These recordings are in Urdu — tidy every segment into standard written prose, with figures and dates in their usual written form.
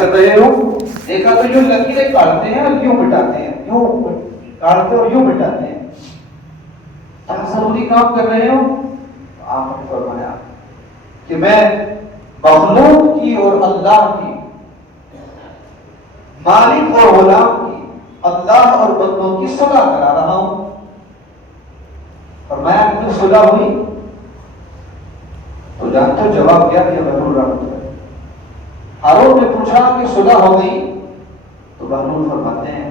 کر رہے ہو؟ دیکھا تو یوں لکیریں کاٹتے ہیں اور یوں مٹاتے ہیں، یوں کاٹتے اور یوں مٹاتے ہیں، کیا ضروری کام کر رہے ہو؟ آپ نے فرمایا کہ میں مخلوق کی اور اللہ کی، مالک اور غلام کی، اللہ اور بندوں کی صلح کرا رہا ہوں۔ فرمایا کہ صلح ہوئی؟ تو جانتے جواب کیا دیا بہلول رحمۃ اللہ۔ ہارون نے پوچھا کہ صلح ہو گئی؟ تو بہلول فرماتے ہیں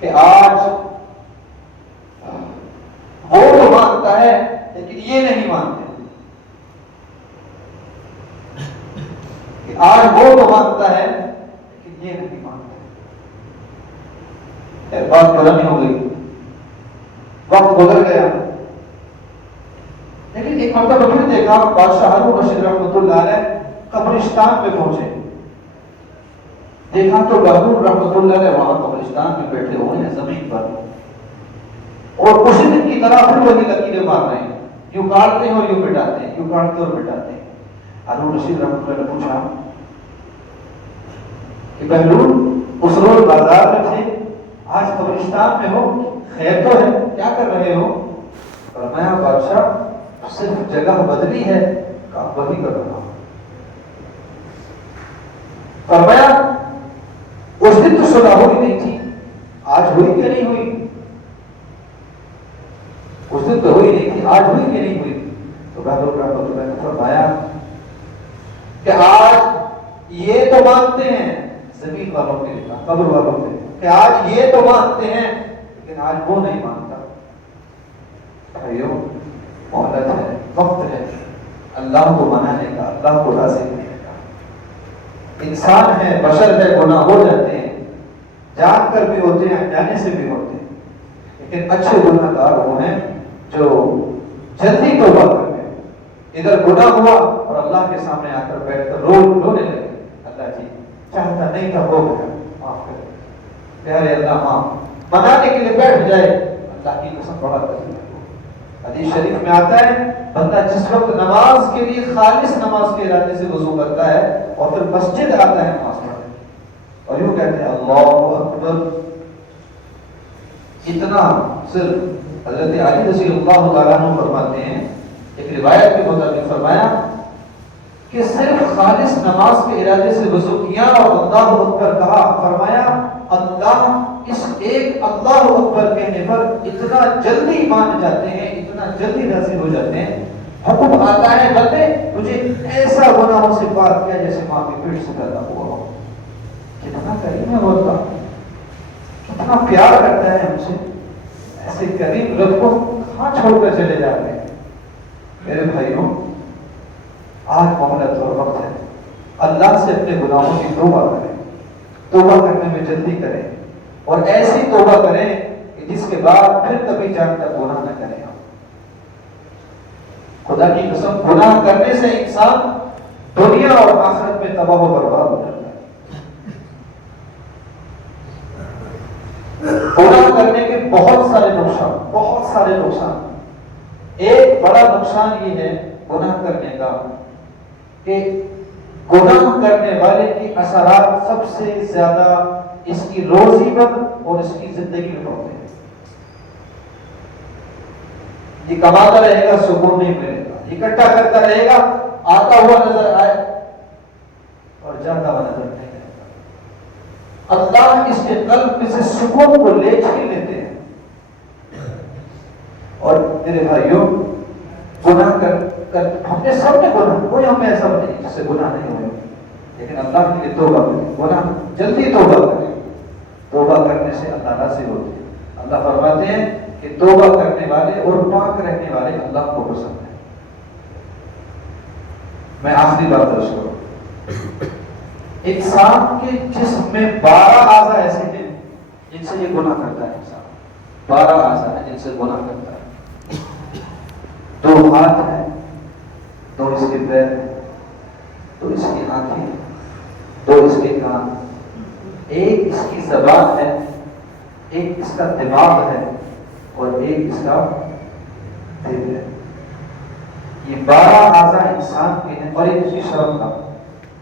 کہ آج وہ تو مانتا ہے لیکن یہ نہیں مانتے، کہ آج وہ تو مانتا ہے لیکن یہ نہیں مانتے۔ بات پرانی ہو گئی، وقت گزر گیا، لیکن ایک مرتبہ پھر دیکھا بادشاہ ہارون رشید رحمۃ اللہ علیہ قبرستان میں پہنچے، دیکھا تو بہلول رحمۃ اللہ علیہ وہاں قبرستان میں بیٹھے ہوئے ہیں زمین پر، اور اسی دن کی طرح پھر وہی لکیریں مار رہے ہیں، یوں کاٹتے ہیں اور یوں مٹاتے ہیں، یوں کاٹتے اور مٹاتے ہیں۔ ہارون رشید رحمۃ اللہ نے پوچھا کہ بہلول اس روز بازار میں تھے، آج قبرستان میں ہو، خیر تو ہے، کیا کر رہے ہو؟ فرمایا بادشاہ صرف جگہ بدلی ہے، کام وہی کر رہا ہوں۔ فرمایا اس دن تو صلح ہوئی نہیں تھی، آج ہوئی کہ نہیں ہوئی؟ اس دن تو ہوئی نہیں تھی، آج ہوئی کہ نہیں ہوئی؟ تو بہلول رحمۃ اللہ نے فرمایا کہ آج یہ تو مانتے ہیں زمین والوں کے لیے، قبر والوں کے لیے، کہ آج یہ تو مانتے ہیں لیکن آج وہ نہیں مانتا۔ بھائیو مہلت ہے، وقت ہے اللہ کو منانے کا، اللہ کو راضی کرنے کا۔ انسان ہے، بشر ہے، گناہ ہو جاتے ہیں، جان کر بھی ہوتے ہیں، انجانے سے بھی ہوتے ہیں، لیکن اچھے گناہ گار وہ ہیں جو جلدی توبہ کرتے ہیں۔ ادھر گناہ ہوا اور اللہ کے سامنے آ کر بیٹھ کر رونے لگے، اللہ جی چاہتا نہیں تھا، ہو گیا، معاف کر، پیارے اللہ معاف، منانے کے لیے بیٹھ جائے، اللہ کی قسم بڑا کرتی ہے۔ حدیث شریف میں آتا ہے بندہ جس وقت نماز کے لیے خالص نماز کے ارادے سے وضو کرتا ہے اور پھر مسجد آتا ہے نماز پڑھنے اور یوں کہتے ہیں اللہ اکبر، اتنا صرف حضرت علی رضی اللہ تعالیٰ عنہ فرماتے ہیں، ایک روایت کے مطابق فرمایا کہ صرف خالص نماز کے ارادے سے وضو کیا اور اللہ اکبر کہا، فرمایا اللہ اس ایک اللہ اکبر کہنے پر اتنا جلدی مان جاتے ہیں، اتنا جلدی راضی ہو جاتے ہیں، حکم آتا ہے بندے تجھے ایسا گناہوں سے پاک کیا جیسے ماں کے پیٹ سے پیدا ہوا ہو۔ کتنا کریم ہے وہ اللہ، کتنا پیار کرتا ہے ہم سے، ایسے کریم رب کو کہاں چھوڑ کر چلے جا رہے ہیں۔ میرے بھائیوں آج مہلت اور وقت ہے، اللہ سے اپنے گناہوں کی توبہ کریں، توبہ کرنے میں جلدی کریں، اور ایسی توبہ کریں کہ جس کے بعد پھر کبھی جان تک گناہ نہ کریں۔ خدا کی قسم گناہ کرنے سے انسان دنیا اور آخرت میں تباہ و برباد ہو جاتا ہے۔ گناہ کرنے کے بہت سارے نقصان، ایک بڑا نقصان یہ ہے گناہ کرنے کا کہ گناہ کرنے والے کی اثرات سب سے زیادہ اس کی روزی پر اور اس کی زندگی میں ہوتے ہیں۔ یہ کماتا رہے گا، سکون نہیں ملے گا، اکٹھا کرتا رہے گا، آتا ہوا نظر آئے اور جاتا ہوا نظر نہیں آئے گا۔ اللہ اس کے قلب میں سے سکون کو لے چھین لیتے ہیں۔ اور میرے بھائیوں گناہ کر ہم نے سب نے گناہ، کوئی ہمیں ایسا نہیں جس سے گناہ نہیں ہوئے، لیکن اللہ کے لیے توبہ کریں، گناہ جلدی توبہ کریں، توبہ کرنے سے اللہ راضی ہوتے ہیں۔ اللہ فرماتے ہیں کہ توبہ کرنے والے اور پاک رہنے والے اللہ کو پسند ہیں۔ میں آخری بات درج کروں، انسان کے جسم میں 12 اعضاء ایسے ہیں جن سے یہ گناہ کرتا ہے۔ انسان 12 اعضاء ہیں جن سے گناہ کرتا ہے۔ 2 ہاتھ ہیں، 2 اس کے پیر ہیں، 2 اس کی آنکھیں، 2 اس کے کان، 1 اس کی زبان ہے، 1 اس کا دماغ ہے اور 1 اس کا دل ہے۔ یہ 12 اعضاء انسان کے ہیں اور ایک اس کی شرم کا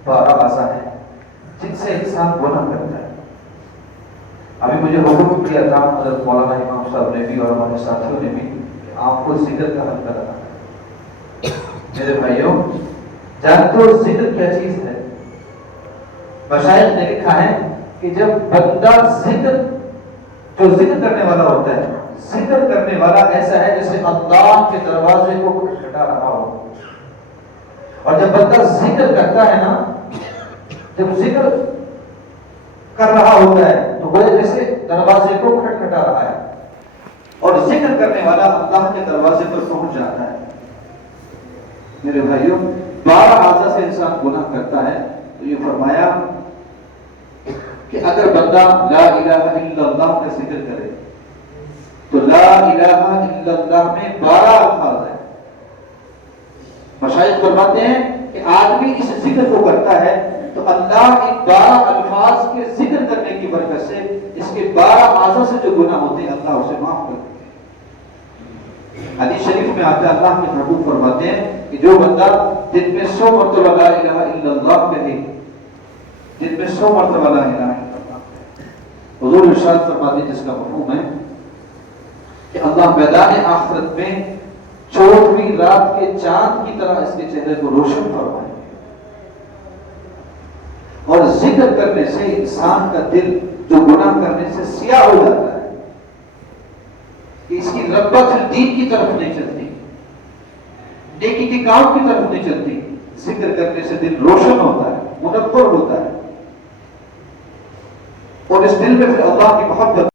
12 اعضاء ہیں جن سے انسان گناہ کرتا ہے. ابھی مجھے حکم کیا تھا حضرت مولانا امام صاحب نے بھی اور ہمارے ساتھیوں نے بھی کہ آپ کو ذکر کا حلقہ لگانا ہے. میرے بھائیوں جانتے ہو ذکر کیا چیز ہے؟ مشائخ نے لکھا ہے کہ جب بندہ جو ذکر کرنے والا ہوتا ہے، ذکر کرنے والا ایسا ہے جیسے اللہ کے دروازے کو کھٹکھٹا رہا ہو. اور جب بندہ ذکر کرتا ہے نا، جب ذکر کر رہا ہوتا ہے تو وہ جیسے دروازے کو کھٹکھٹا رہا ہے، اور ذکر کرنے والا اللہ کے دروازے پر پہنچ جاتا ہے. میرے بھائیوں 12 اعضاء سے انسان گناہ کرتا ہے تو یہ فرمایا کہ اگر بندہ لا الہ الا اللہ کا ذکر کرے تو لا الہ الا اللہ میں 12 الفاظ ہیں. مشائخ فرماتے ہیں کہ آدمی اس ذکر کو کرتا ہے تو اللہ ان 12 الفاظ کے ذکر کرنے کی برکت سے اس کے 12 اعضاء سے جو گناہ ہوتے ہیں اللہ اسے معاف کرتے ہیں. حدیث شریف میں آتا ہے اللہ کے محبوب فرماتے ہیں کہ جو بندہ دن میں 100 مرتبہ لا الہ الا اللہ کہے، دن میں 100 مرتبہ لا الہ الا اللہ کہے، حضور ارشاد فرماتے ہیں جس کا مفہوم ہے کہ اللہ میدان آخرت میں 14ویں رات کے چاند کی طرح اس کے چہرے کو روشن فرمائے. اور ذکر کرنے سے انسان کا دل جو گناہ کرنے سے سیاہ ہو جاتا ہے کہ اس کی رغبت دین کی طرف نہیں چلتی، نیکی کے کام کی طرف نہیں چلتی. ذکر کرنے سے دل روشن ہوتا ہے، منور ہوتا ہے، اور اس دل میں پھر اللہ کی محبت